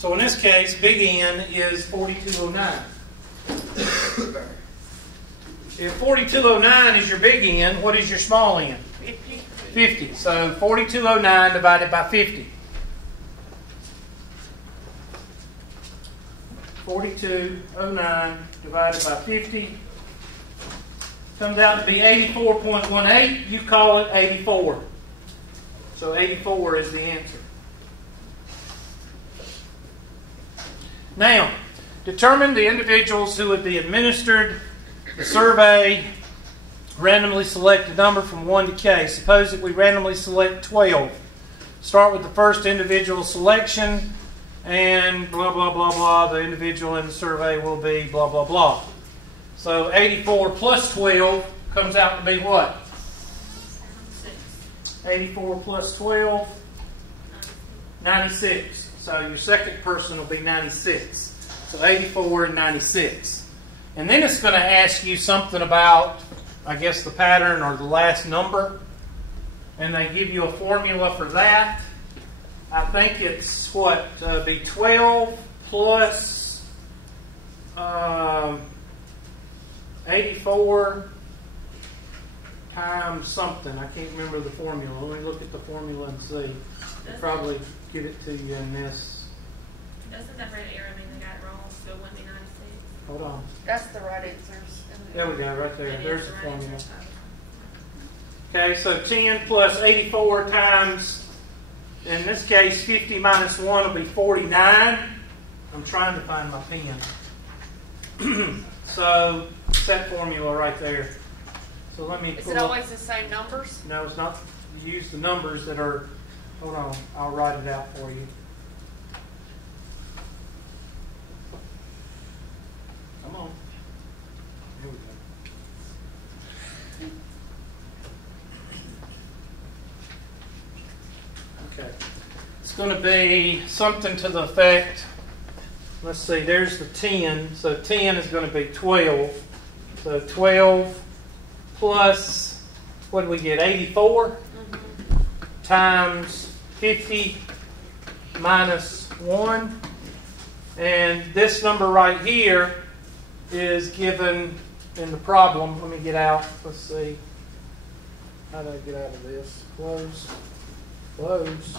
So in this case, big N is 4209. If 4209 is your big N, what is your small n? 50. So 4209 divided by 50. 4209 divided by 50 comes out to be 84.18. You call it 84. So 84 is the answer. Now, determine the individuals who would be administered the survey. Randomly select a number from 1 to K. Suppose that we randomly select 12. Start with the first individual selection, and blah, blah, blah, blah. The individual in the survey will be blah, blah, blah. So 84 plus 12 comes out to be what? 84 plus 12, 96. So your second person will be 96. So 84 and 96. And then it's going to ask you something about, I guess, the pattern or the last number. And they give you a formula for that. I think it's what? Be 12 plus 84 times something. I can't remember the formula. Let me look at the formula and see. I'll probably get it to you in this. Doesn't that red arrow mean they got it wrong? So it wouldn't be 96. Hold on. That's the right answers. There we go, right there. There's the formula. Okay, so 10 plus 84 times, in this case, 50 minus 1 will be 49. I'm trying to find my pen. So, it's that formula right there. So let me. Is it always the same numbers? No, it's not. You use the numbers that are. Hold on, I'll write it out for you. Come on. Here we go. Okay. It's going to be something to the effect. Let's see, there's the 10. So 10 is going to be 12. So 12 plus, what do we get, 84? Times 50 minus 1. And this number right here is given in the problem. Let me get out. Let's see. How do I get out of this? Close. Close.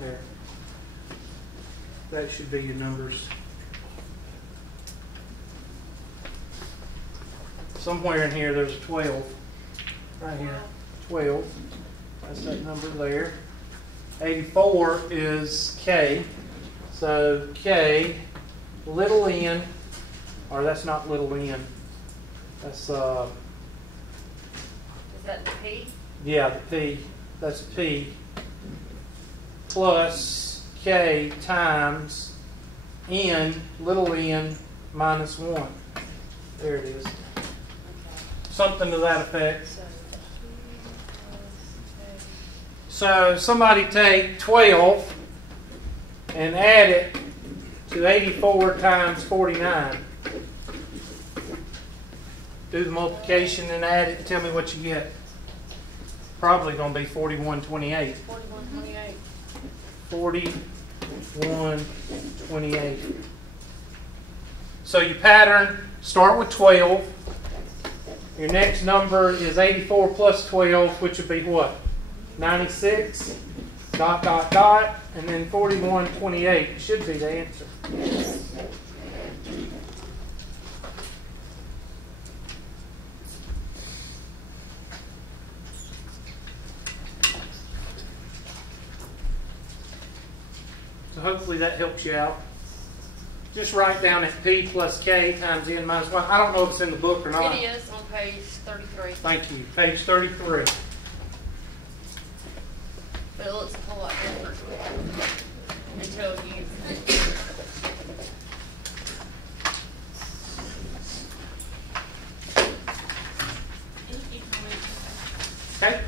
There. That should be your numbers. Somewhere in here there's a 12. Right here. 12. That's that number there. 84 is K. So K, little n, or that's not little n. That's Is that the P? yeah, the P. That's a P. Plus K times n, little n, minus 1. There it is. Something to that effect. So somebody take 12 and add it to 84 times 49. Do the multiplication and add it and tell me what you get. Probably going to be 4128. 4128. 4128. So your pattern, start with 12. Your next number is 84 plus 12, which would be what? 96, dot, dot, dot, and then 4128 should be the answer. So hopefully that helps you out. Just write down that P plus K times N minus 1. I don't know if it's in the book or not. It is on page 33. Thank you. Page 33. But it looks a whole lot different until you. Okay?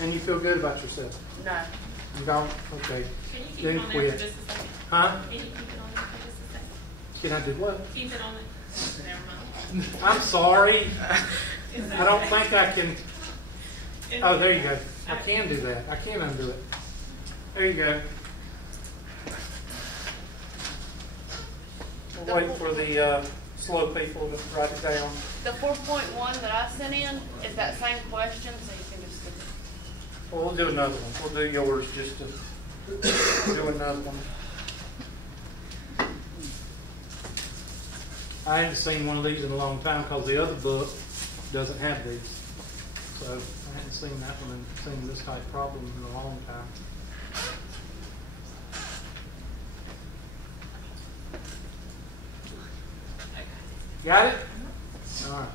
And you feel good about yourself? No. You don't? Okay. Can you keep Then it on there for quit. just a second? Huh? Can you keep it on there for just a second? Can I do what? Keep it on it. Never mind. I'm sorry. Is that I don't okay? think I can. Oh, there you go. I can do that. I can undo it. There you go. We'll wait for the slow people to write it down. The 4.1 that I sent in is that same question, so you can just. Well, we'll do another one. We'll do yours just to do another one. I haven't seen one of these in a long time because the other book doesn't have these. So I hadn't seen that one and seen this type of problem in a long time. Got it? All right.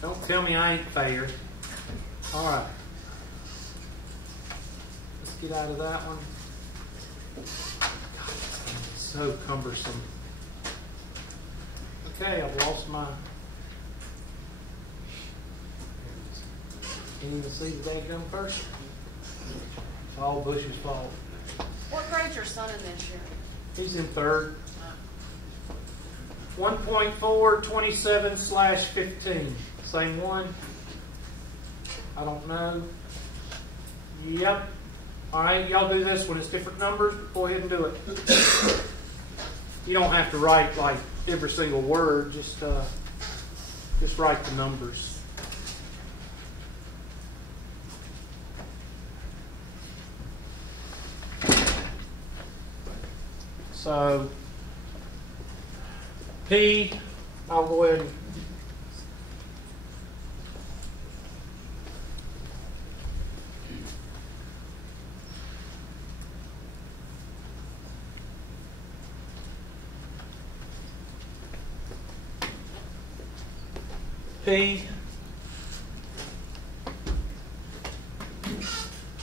Don't tell me I ain't fair. All right. Let's get out of that one. God, this thing is so cumbersome. Okay, I've lost my. Can't even see the daggum cursor. It's all Bush's fault. What grade's your son in this year? He's in third. 1.427/15. Same one. I don't know. Yep. All right, y'all do this one. It's different numbers. Go ahead and do it. You don't have to write like every single word. Just write the numbers. So P, I'll go ahead and P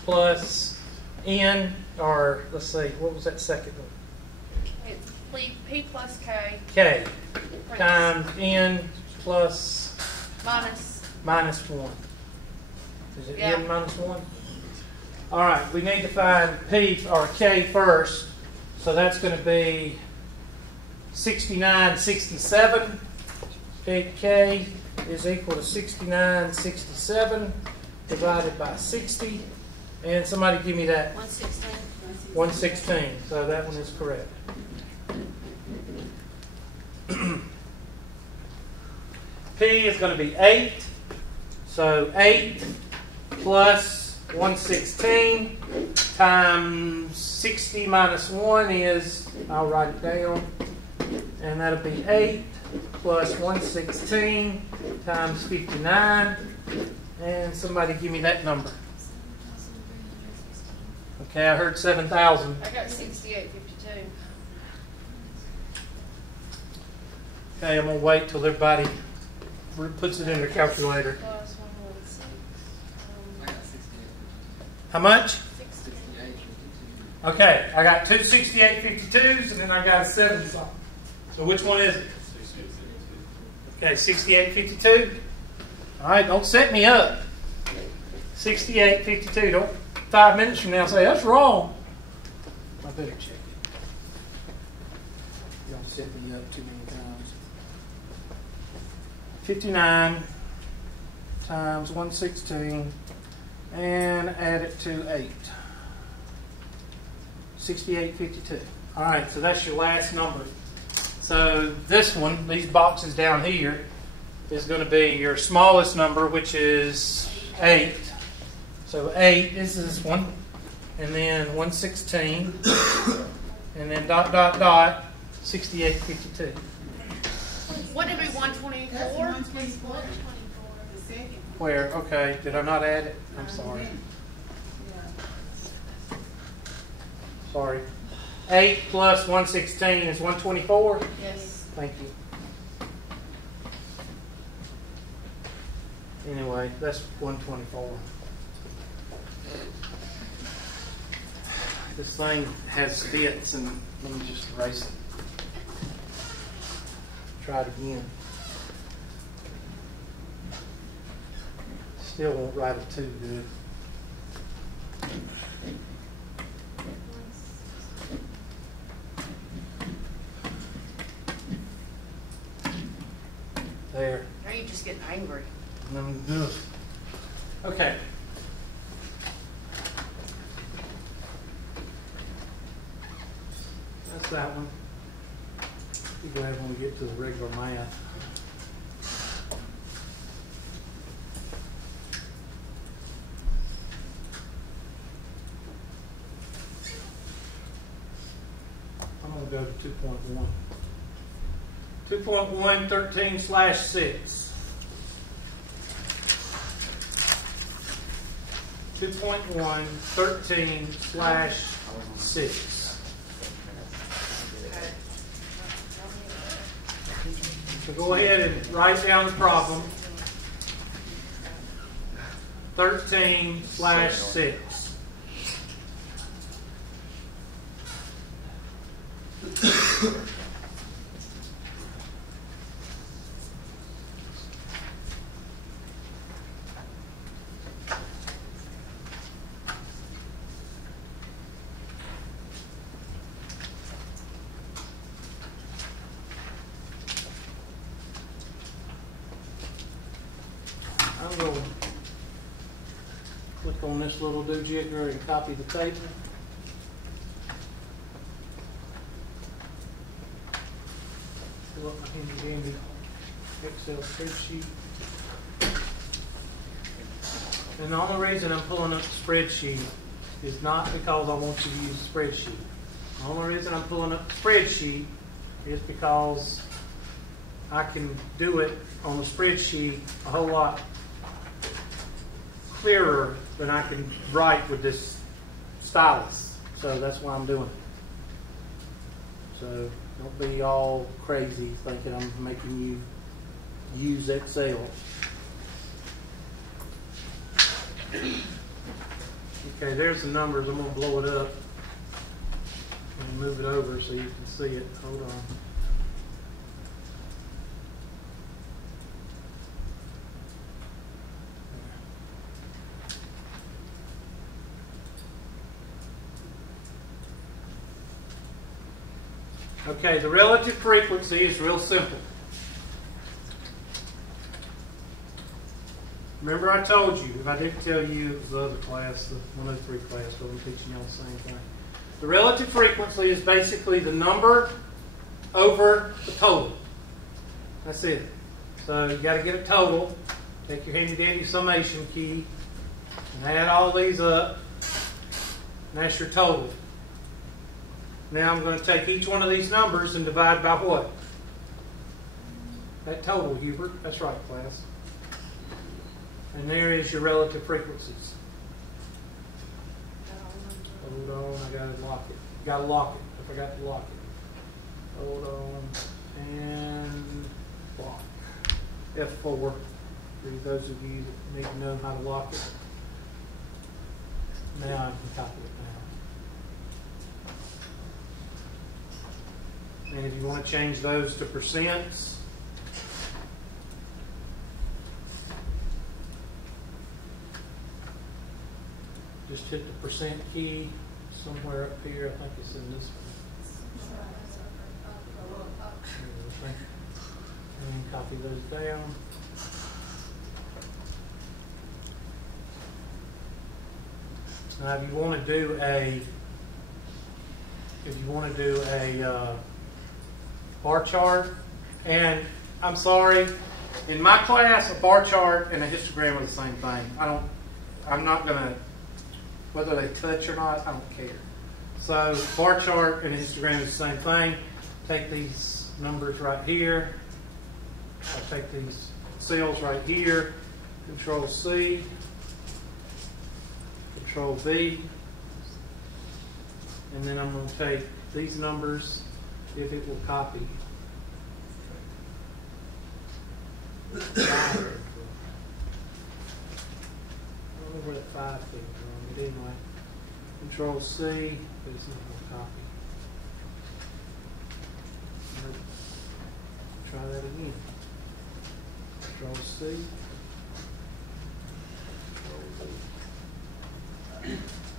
plus N, or let's see, what was that second one? It's P plus K K times N plus minus 1. Is it Yeah. N minus 1? All right, we need to find P or K first. So that's going to be 6967. K is equal to 6967 divided by 60. And somebody give me that 116. 116. So that one is correct. P is going to be 8. So 8 plus 116 times 60 minus 1 is, I'll write it down, and that'll be 8 plus 116 times 59. And somebody give me that number. Okay, I heard 7,000. I got 6852. Okay, I'm going to wait till everybody puts it in their calculator. Plus 116. I got 68. How much? 68. Okay, I got two 6852s and then I got a 7 something. So which one is it? 68. Okay, 6852. All right, don't set me up. 6852. Don't 5 minutes from now say that's wrong. I better check it. Y'all set me up too many times. 59 times 116 and add it to 8. 6852. All right, so that's your last number. So this one, these boxes down here, is going to be your smallest number, which is 8. So 8 is this one, and then 116, and then dot, dot, dot, 6852. Wouldn't it be 124? The second. Where? Okay, did I not add it? I'm sorry. Sorry. 8 plus 116 is 124? Yes. Thank you. Anyway, that's 124. This thing has bits, and let me just erase it. Try it again. Still won't write it too good. There. Now you're just getting angry. Okay. That's that one. Be glad when we get to the regular math. I'm going to go to 2.1. 2.1, 13/6. 2.1, 13/6. So go ahead and write down the problem. 13/6. I'm going to click on this little doojiggler and copy the table. Fill up my handy dandy Excel spreadsheet. And the only reason I'm pulling up the spreadsheet is not because I want you to use the spreadsheet. The only reason I'm pulling up the spreadsheet is because I can do it on the spreadsheet a whole lot clearer than I can write with this stylus. So that's why I'm doing it. So don't be all crazy thinking I'm making you use Excel. Okay, there's the numbers. I'm going to blow it up and move it over so you can see it. Hold on. Okay, the relative frequency is real simple. Remember I told you, if I didn't tell you, it was the other class, the 103 class, but I'm teaching y'all the same thing. The relative frequency is basically the number over the total. That's it. So you got to get a total. Take your handy dandy summation key and add all these up. And that's your total. Now I'm going to take each one of these numbers and divide by what? That total, Hubert. That's right, class. And there is your relative frequencies. Hold on, I gotta lock it. Gotta lock it. I forgot to lock it. Hold on. And lock. F4. For those of you that need to know how to lock it. Now I can copy it now. And if you want to change those to percents, just hit the percent key somewhere up here. I think it's in this one. And copy those down. Now, if you want to do a bar chart, and I'm sorry, in my class, a bar chart and a histogram are the same thing. I'm not gonna. Whether they touch or not, I don't care. So bar chart and histogram is the same thing. Take these numbers right here. I'll take these cells right here. Control C. Control V. And then I'm going to take these numbers if it will copy. I don't know where that 5 came from. Anyway, Control C, but it's not going to copy. Try that again. Control C.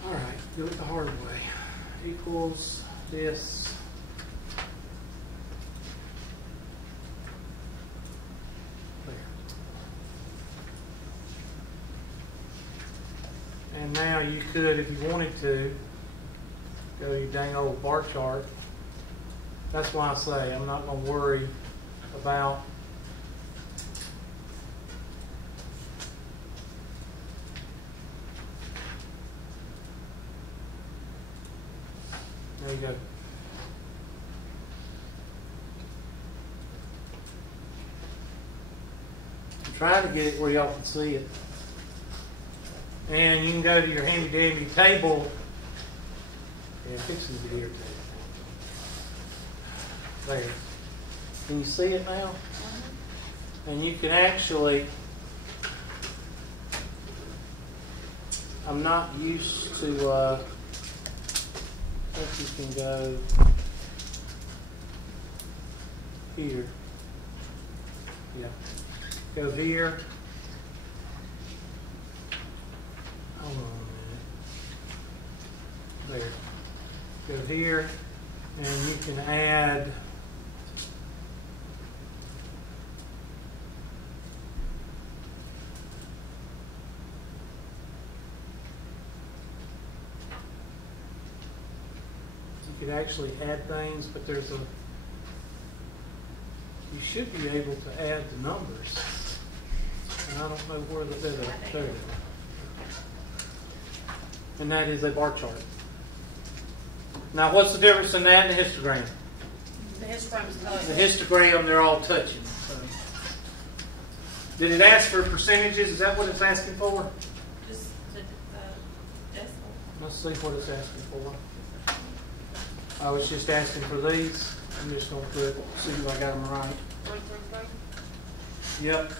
All right, do it the hard way. Equals this. And now you could, if you wanted to, go to your dang old bar chart. That's why I say I'm not going to worry about there you go. I'm trying to get it where y'all can see it. And you can go to your handy-dandy table. Yeah, fixing to here too. There. Can you see it now? And you can actually, I'm not used to, I think you can go here. Yeah. Go here. Hold on a minute. There. Go here, and you can add you could actually add things, but there's a you should be able to add the numbers. And I don't know where the bit of there. And that is a bar chart. Now, what's the difference in that and the histogram? The histogram's colored. The histogram, they're all touching. So. Did it ask for percentages? Is that what it's asking for? Just the decimal. Let's see what it's asking for. I was just asking for these. I'm just going to see if I got them right. Yep.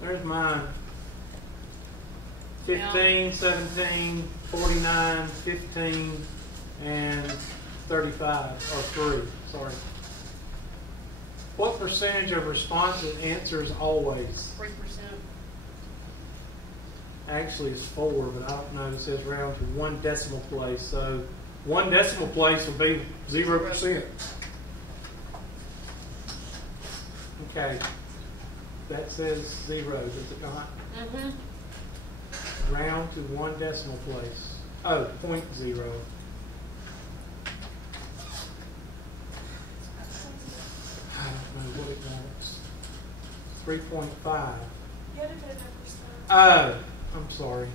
There's mine. 15, 17, 49, 15, and 35, or 3, sorry. What percentage of responses answers always? 3%. Actually, it's 4, but I don't know. It says round to 1 decimal place. So 1 decimal place will be 0%. Okay. That says 0, does it not? Mm-hmm. Round to 1 decimal place. Oh, 0.0. I don't know what it wants. 3.5. You had to put that percent. Oh, I'm sorry.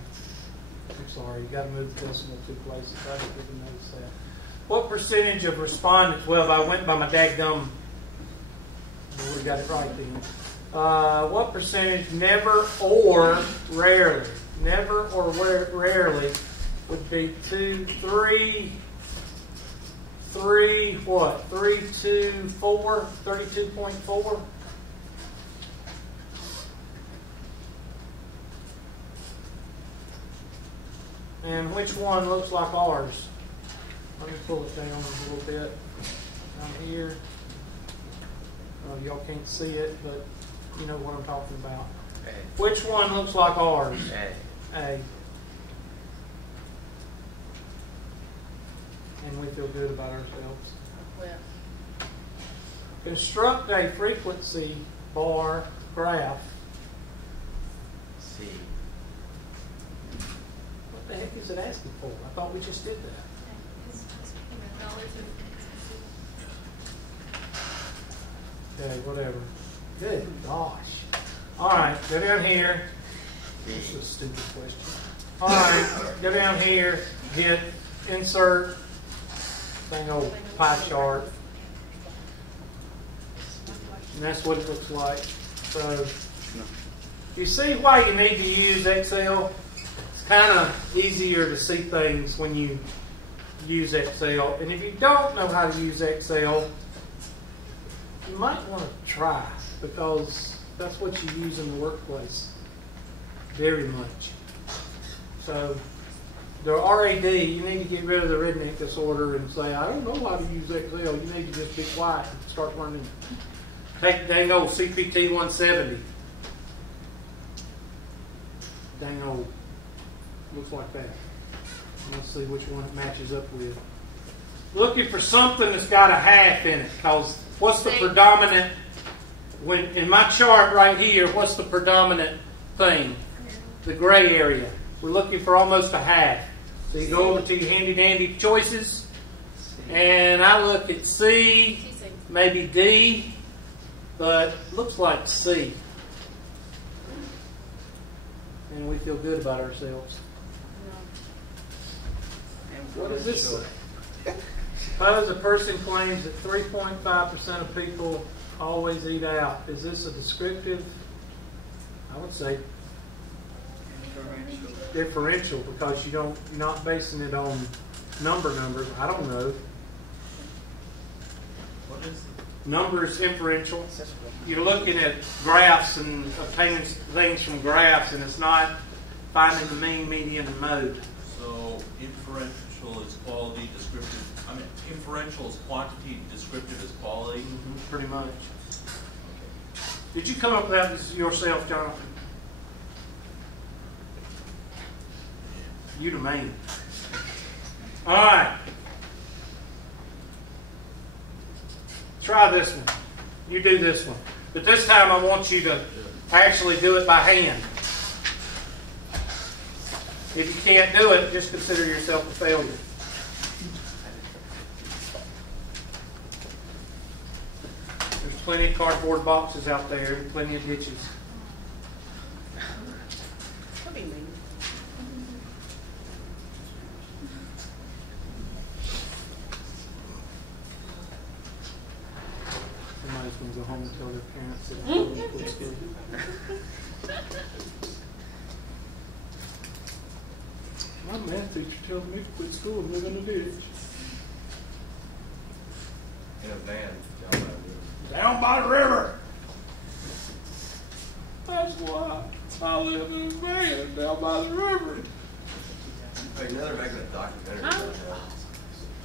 I'm sorry. You got to move the decimal 2 places. I didn't even notice that. What percentage of respondents? Well, I went by my dadgum. We got it right then. What percentage never or rarely? Never or rarely would be 2, 3, 3, what? 3, 2, 4, 32.4. And which one looks like ours? Let me pull it down a little bit. Down here. Y'all can't see it, but you know what I'm talking about. A. Which one looks like ours? A. A. And we feel good about ourselves. Well, Construct a frequency bar graph. C. What the heck is it asking for? I thought we just did that. Okay, whatever. Good gosh. All right, go down here. This is a stupid question. All right, go down here, hit insert, thing old pie chart. And that's what it looks like. So, you see why you need to use Excel? It's kind of easier to see things when you use Excel. And if you don't know how to use Excel, you might want to try, because that's what you use in the workplace very much. So the RAD, you need to get rid of the redneck disorder and say, I don't know how to use Excel. You need to just be quiet and start learning. Take dang old CPT 170. Dang old. Looks like that. Let's see which one it matches up with. looking for something that's got a half in it. Because what's the See? predominant, when in my chart right here, what's the predominant thing? The gray area. We're looking for almost a half. So you go over to your handy dandy choices, and I look at C, maybe D, but looks like C. And we feel good about ourselves. What does this say? Suppose a person claims that 3.5% of people always eat out. Is this a descriptive? I would say differential, because you're not basing it on numbers. I don't know. What is it? Numbers inferential. You're looking at graphs and obtaining things from graphs, and it's not finding the mean, median, and mode. So inferential is quality, descriptive. I mean, inferential is quantity, descriptive is quality. Pretty much. Did you come up with that yourself, Jonathan? You the man. All right. Try this one. You do this one. But this time I want you to actually do it by hand. If you can't do it, just consider yourself a failure. There's plenty of cardboard boxes out there and plenty of ditches. What do you mean? Somebody's going to go home and tell their parents that I'm going to quit school. My math teacher tells me to quit school and live in a ditch. In a van down by the river. Down by the river. That's why I live in a van down by the river. Hey, now they're making a documentary Huh? about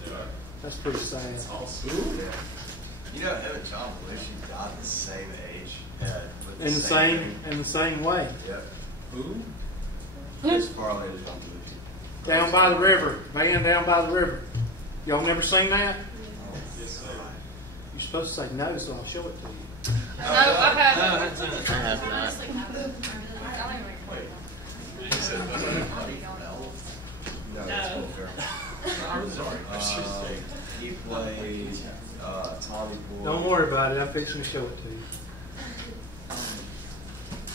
that. That's pretty sad. Yeah. You know, him and John Belushi died the same age. With In the same way. Yep. Who? Chris Farley and John Belushi. Down by the river. Van down by the river. Y'all never seen that? Yes, You're supposed to say no, so I'll show it to you. No, I haven't. I have not. He said, no, that's cool, girl. I'm sorry. He played Tommy Boy. Don't worry about it. I'm fixing to show it to you.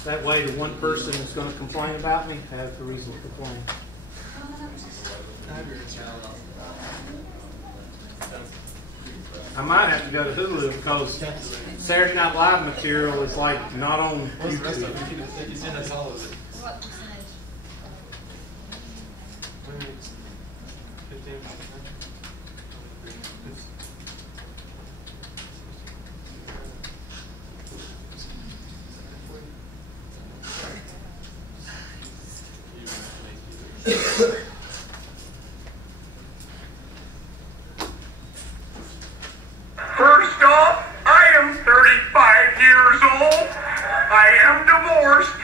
That way, the one person that's going to complain about me has the reason to complain. I might have to go to Hulu because Saturday Night Live material is like not on YouTube. He's in us all of it. What percentage? 15%. First off, I am 35 years old. I am divorced,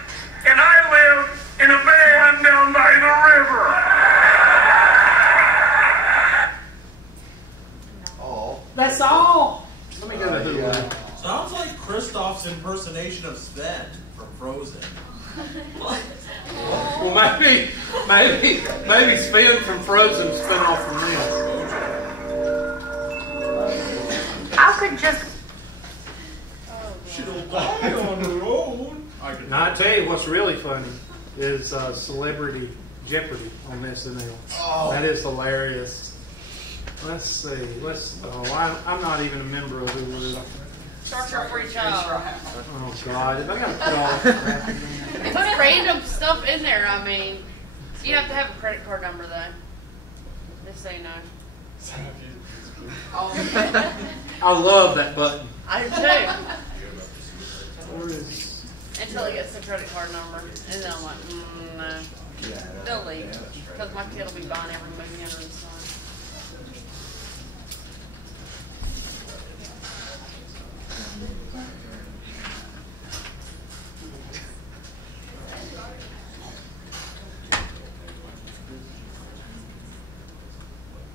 and I live in a van down by the river. Oh. That's all. Let me go to Hulu. Sounds like Kristoff's impersonation of Sven from Frozen. Well, maybe Sven from Frozen spin off from this. I could just She'll die on her own. Now, I tell you what's really funny is Celebrity Jeopardy on SNL. Oh. That is hilarious. Let's see. I'm not even a member of Hulu. Torture free child. Oh, God. If I got to put all that crap in there. Put random stuff in there. I mean, you have to have a credit card number though. Just so you know. I love that button. I do too. Where is... Until he gets the credit card number, and then I'm like, no, delete, because my kid will be buying every movie under the sun.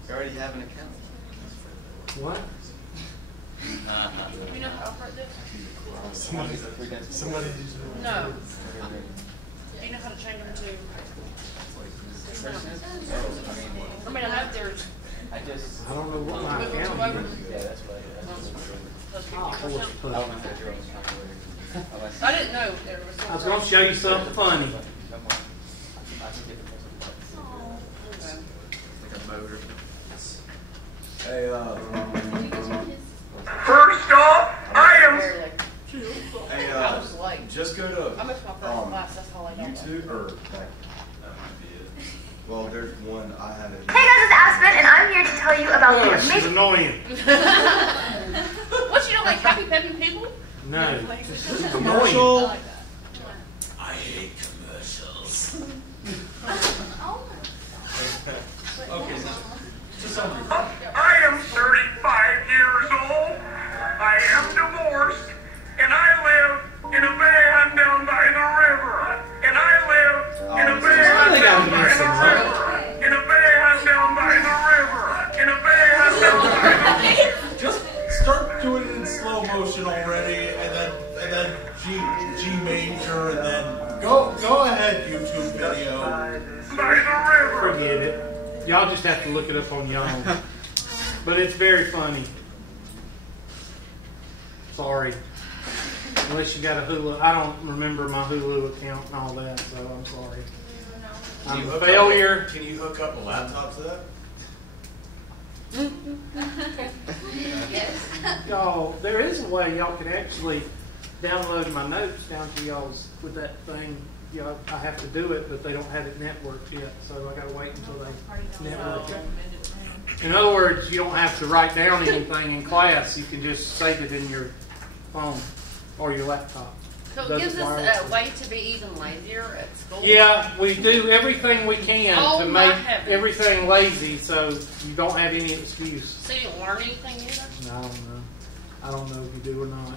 You already have an account. What? You know how to operate this? Somebody No. Do you know how to change them to? I mean, I know there's. I just, I don't know what my Move them account over. is. yeah, that's what Plus I'll 50%. force I don't put. know if you're on. I didn't know there was. I was going to show you something funny. Okay. Like a motor. Hey, First off, items. Very late. hey, I was late. just go to I missed my first class. That's all I know. YouTube or like, That might be it. well, there's one I haven't. Hey guys, it's Aspen, and I'm here to tell you about the Oh, she's amazing. annoying. What, you don't like happy peppy people? No. Commercial. I hate commercials. Okay, just something. I am 35 years old. I am divorced. And I live in a van down by the river. And I live in a van down by the river. In a van down by the river. In a van down by the river. Just start doing it in slow motion already, and then G major, and then go ahead, YouTube video. By the river. Forget it. Y'all just have to look it up on your own. But it's very funny. Sorry. Unless you got a Hulu. I don't remember my Hulu account and all that, so I'm sorry. I'm a failure. Can you hook up a laptop to that? Y'all, there is a way y'all can actually download my notes down to y'all's with that thing. Y'all, I have to do it, but they don't have it networked yet, so I got to wait until they network it. In other words, you don't have to write down anything in class. You can just save it in your phone or your laptop. So it Does gives it us wirelessly. a way to be even lazier at school. Yeah, we do everything we can Oh, to my make heavens. everything lazy, so you don't have any excuse. So you don't learn anything either? I don't know. I don't know if you do or not.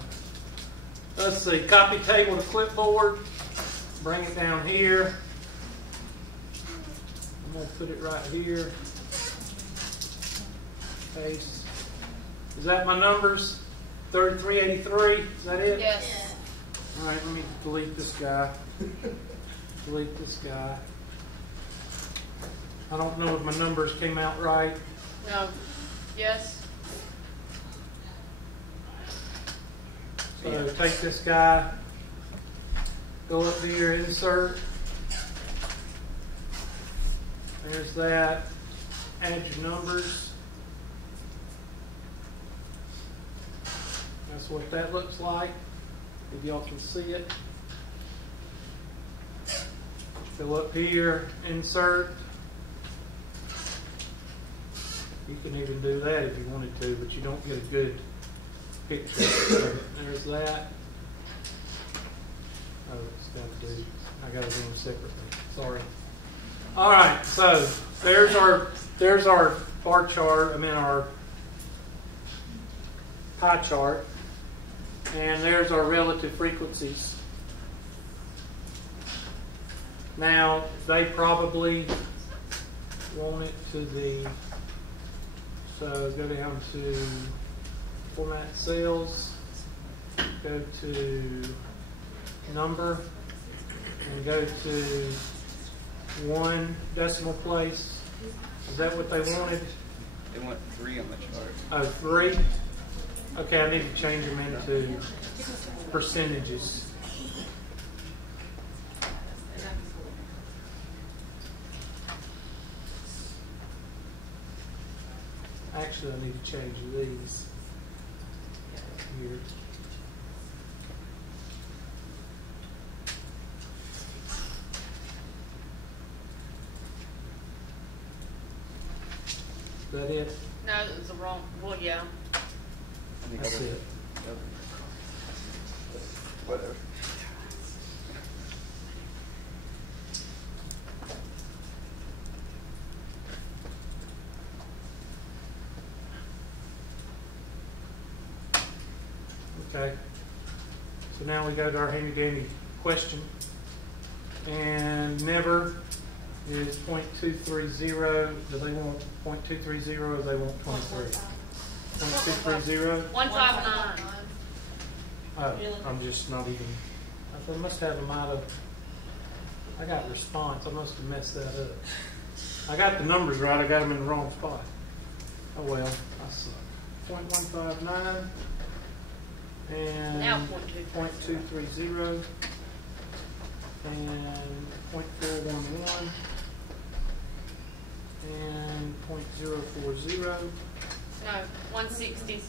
Let's see. Copy table to clipboard. Bring it down here. I'm going to put it right here. Paste. Is that my numbers? 3383? Is that it? Yes. All right, let me delete this guy. Delete this guy. I don't know if my numbers came out right. No. Yes. So take this guy, go up to your insert. There's that. Add your numbers. That's what that looks like. If y'all can see it. Go up here, insert. You can even do that if you wanted to, but you don't get a good picture. So there's that. Oh, it's got to do. I got to do them separately. Sorry. All right. So there's our bar chart. I mean our pie chart, and there's our relative frequencies. Now they probably want it to the. So go down to format cells, go to number, and go to 1 decimal place. Is that what they wanted? They want 3 on the chart. Oh, 3? Okay, I need to change them into percentages. Actually, I need to change these here. Is that it? No, it was the wrong. Well, yeah. That's it. Whatever. Okay. So now we go to our handy dandy question. And never is 0.230. Do they want 0.230 or do they want 23? .230. 159. Oh, I'm just not even. I must have them out of. I got response. I must have messed that up. I got the numbers right. I got them in the wrong spot. Oh well, I suck. 0.159 and Now 0.230 and 0.411 and 0.040. No, 160.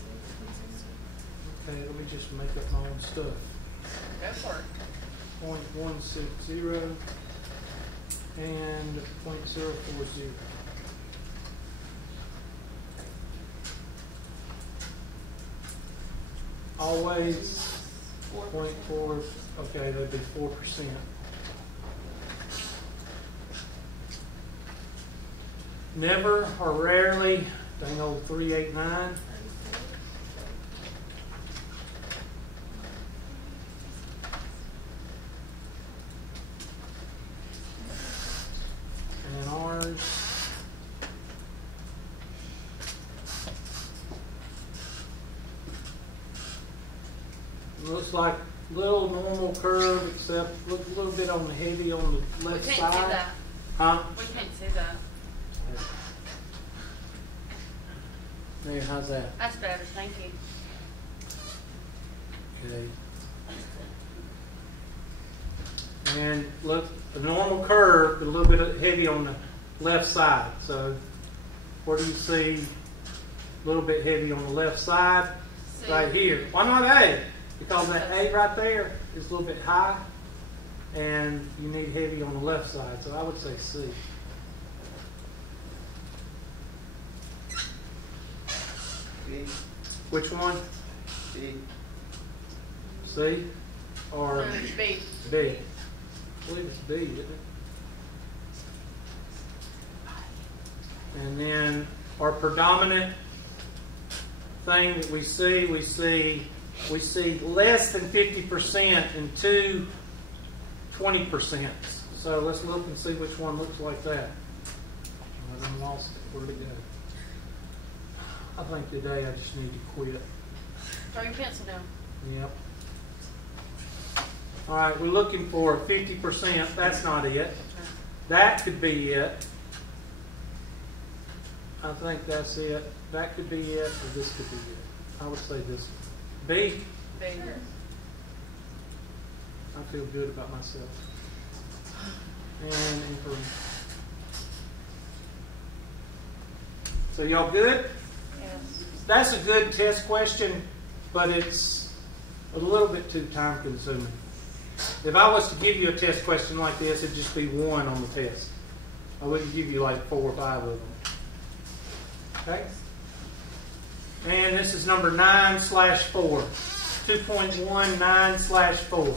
Okay, let me just make up my own stuff. Go for it. 0.160 and 0.040. Always 0.4. Okay, that'd be 4%. Never or rarely, dang old 389. And ours. Looks like little normal curve, except a little bit on the heavy on the left We side. can't see that. Huh? We can't see that. There, how's that? That's better, thank you. Okay. And look, a normal curve, but a little bit heavy on the left side. So, where do you see a little bit heavy on the left side? C. Right here. Why not A? Because that A right there is a little bit high, and you need heavy on the left side. So I would say C. B, Which one? B, C or B. B? I believe it's B, isn't it? And then our predominant thing that we see less than 50% in two 20%. So let's look and see which one looks like that. I done lost it. Where'd it go? I think today I just need to quit. Throw your pencil down. Yep. All right, we're looking for 50%. That's not it. That could be it. I think that's it. That could be it, or this could be it. I would say this one. B. B. I feel good about myself. And improve. So y'all good? Yes. That's a good test question, but it's a little bit too time consuming. If I was to give you a test question like this, it'd just be one on the test. I wouldn't give you like 4 or 5 of them. Okay? And this is number 9/4. 2.19/4.